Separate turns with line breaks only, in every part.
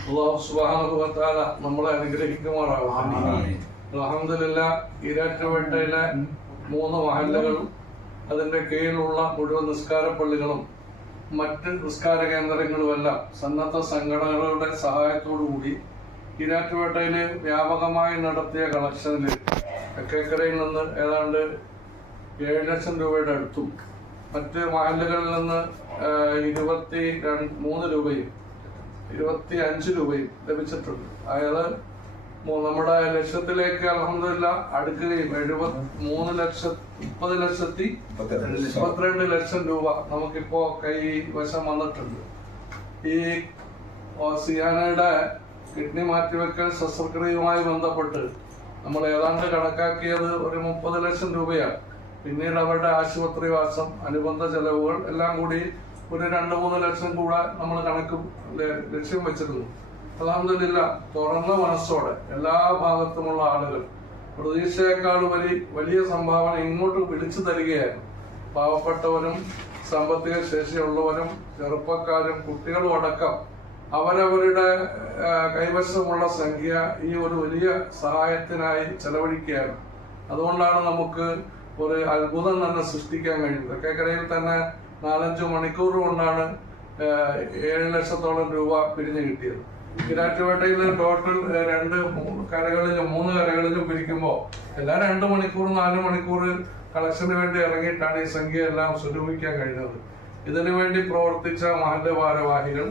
അള്ളാഹു തആല നമ്മളെ ഈരാറ്റുപേട്ടയിലെ മൂന്ന് മഹല്ലകളും അതിന്റെ കീഴിലുള്ള മുഴുവൻ നിസ്കാര പള്ളികളും മറ്റ് നിസ്കാര കേന്ദ്രങ്ങളുമെല്ലാം സന്നദ്ധ സംഘടനകളുടെ സഹായത്തോടു കൂടി ഈരാറ്റുപേട്ടയിൽ വ്യാപകമായി നടത്തിയ കളക്ഷനിൽ തെക്കേക്കരയിൽ നിന്ന് ഏതാണ്ട് ഏഴ് ലക്ഷം രൂപയുടെ അടുത്തും മറ്റ് മഹല്ലുകളിൽ നിന്ന് ഇരുപത്തി രണ്ട് മൂന്ന് രൂപയും ഇരുപത്തി അഞ്ച് രൂപയും ലഭിച്ചിട്ടുണ്ട്. അതായത് നമ്മുടെ ലക്ഷത്തിലേക്ക് അലഹമില്ല അടുക്കുകയും എഴുപത് മൂന്ന് ലക്ഷം മുപ്പത് ലക്ഷത്തി മുപ്പത്തിരണ്ട് ലക്ഷം രൂപ നമുക്കിപ്പോ കൈ വശം വന്നിട്ടുണ്ട്. ഈ സിയാനയുടെ കിഡ്നി മാറ്റിവെക്കൽ ശസ്ത്രക്രിയയുമായി ബന്ധപ്പെട്ട് നമ്മൾ ഏതാണ്ട് കണക്കാക്കിയത് ഒരു മുപ്പത് ലക്ഷം രൂപയാണ്. പിന്നീട് അവരുടെ ആശുപത്രി വാസം അനുബന്ധ ചെലവുകൾ എല്ലാം കൂടി ഒരു രണ്ട് മൂന്ന് ലക്ഷം കൂടെ നമ്മൾ കണക്ക് ലക്ഷ്യം വെച്ചിരുന്നു. അലഹമില്ല തുറന്ന മനസ്സോടെ എല്ലാ ഭാഗത്തുമുള്ള ആളുകൾ പ്രതീക്ഷയേക്കാൾ വലിയ വലിയ സംഭാവന ഇങ്ങോട്ട് വിളിച്ചു തരികയായിരുന്നു. പാവപ്പെട്ടവരും സാമ്പത്തിക ശേഷിയുള്ളവരും ചെറുപ്പക്കാരും കുട്ടികളും അടക്കം അവരവരുടെ കൈവശമുള്ള സംഖ്യ ഈ ഒരു വലിയ സഹായത്തിനായി ചെലവഴിക്കുകയാണ്. അതുകൊണ്ടാണ് നമുക്ക് ഒരു അത്ഭുതം തന്നെ സൃഷ്ടിക്കാൻ കഴിയുന്നത്. തെക്കേക്കരയിൽ തന്നെ നാലഞ്ച് മണിക്കൂർ കൊണ്ടാണ് ഏഴ് ലക്ഷത്തോളം രൂപ പിരിഞ്ഞു കിട്ടിയത്. കിരാറ്റുപേട്ടയിൽ ടോട്ടൽ രണ്ട് കരകളിലും മൂന്ന് കരകളിലും പിരിക്കുമ്പോൾ എല്ലാ രണ്ട് മണിക്കൂർ നാല് മണിക്കൂർ കളക്ഷന് വേണ്ടി ഇറങ്ങിയിട്ടാണ് ഈ സംഖ്യ എല്ലാം സ്വരൂപിക്കാൻ കഴിഞ്ഞത്. ഇതിനു വേണ്ടി പ്രവർത്തിച്ച മഹല്ല ഭാരവാഹികൾ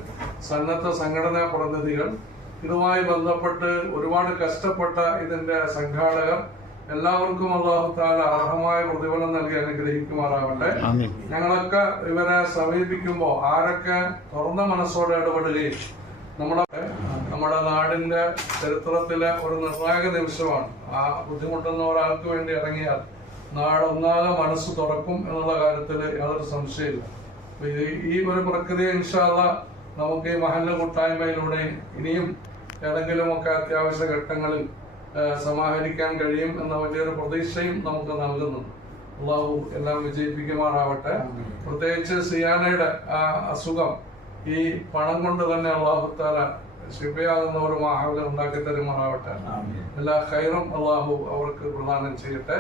സന്നദ്ധ സംഘടനാ പ്രതിനിധികൾ ഇതുമായി ബന്ധപ്പെട്ട് ഒരുപാട് കഷ്ടപ്പെട്ട ഇതിന്റെ സംഘാടകർ എല്ലാവർക്കും അള്ളാഹു താല അർഹമായ പ്രതിഫലം നൽകി അനുഗ്രഹിക്കുമാറാവട്ടെ. ഞങ്ങളൊക്കെ ഇവരെ സമീപിക്കുമ്പോ ആരൊക്കെ തുറന്ന മനസ്സോടെ ഇടപെടുകയും നമ്മുടെ നമ്മുടെ നാടിന്റെ ചരിത്രത്തിലെ ഒരു നിർണായക നിമിഷമാണ്. ആ ബുദ്ധിമുട്ടുന്ന ഒരാൾക്ക് വേണ്ടി ഇറങ്ങിയാൽ നാട് ഒന്നാകെ മനസ്സ് തുറക്കും എന്നുള്ള കാര്യത്തിൽ യാതൊരു സംശയമില്ല. ഈ ഒരു പ്രക്രിയ ഇൻഷാല്ല നമുക്ക് ഈ മഹല്ല കൂട്ടായ്മയിലൂടെ ഇനിയും ഏതെങ്കിലുമൊക്കെ അത്യാവശ്യ ഘട്ടങ്ങളിൽ സമാഹരിക്കാൻ കഴിയും എന്ന വലിയൊരു പ്രതീക്ഷയും നമുക്ക് നൽകുന്നുണ്ട്. അള്ളാഹു എല്ലാം വിജയിപ്പിക്കുമാറാവട്ടെ. പ്രത്യേകിച്ച് സിയാനയുടെ ആ അസുഖം ഈ പണം കൊണ്ട് തന്നെ അള്ളാഹു താല ശിവയാകുന്ന ഒരു മാഹല ഉണ്ടാക്കി തരുമാറാവട്ടെ. എല്ലാ ഹൈറും അള്ളാഹു അവർക്ക് പ്രദാനം ചെയ്യട്ടെ.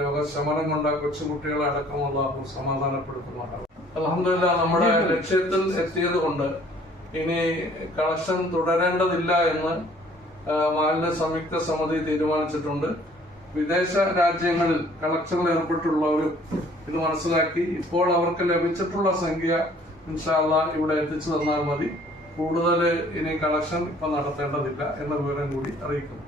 രോഗശമനം കൊണ്ട കൊച്ചുകുട്ടികളെ അടക്കം അള്ളാഹു സമാധാനപ്പെടുത്തുമാറാവട്ടെ. അലഹമില്ല നമ്മുടെ ലക്ഷ്യത്തിൽ എത്തിയത് കൊണ്ട് ഇനി കളക്ഷൻ തുടരേണ്ടതില്ല എന്ന് മാലിന്യ സംയുക്ത സമിതി തീരുമാനിച്ചിട്ടുണ്ട്. വിദേശ രാജ്യങ്ങളിൽ കളക്ഷനിൽ ഏർപ്പെട്ടുള്ളവരും ഇത് മനസ്സിലാക്കി ഇപ്പോൾ അവർക്ക് ലഭിച്ചിട്ടുള്ള സംഖ്യ ഇൻഷാല്ല ഇവിടെ എത്തിച്ചു തന്നാൽ മതി. കൂടുതൽ ഇനി കളക്ഷൻ ഇപ്പൊ നടത്തേണ്ടതില്ല എന്ന വിവരം കൂടി അറിയിക്കുന്നു.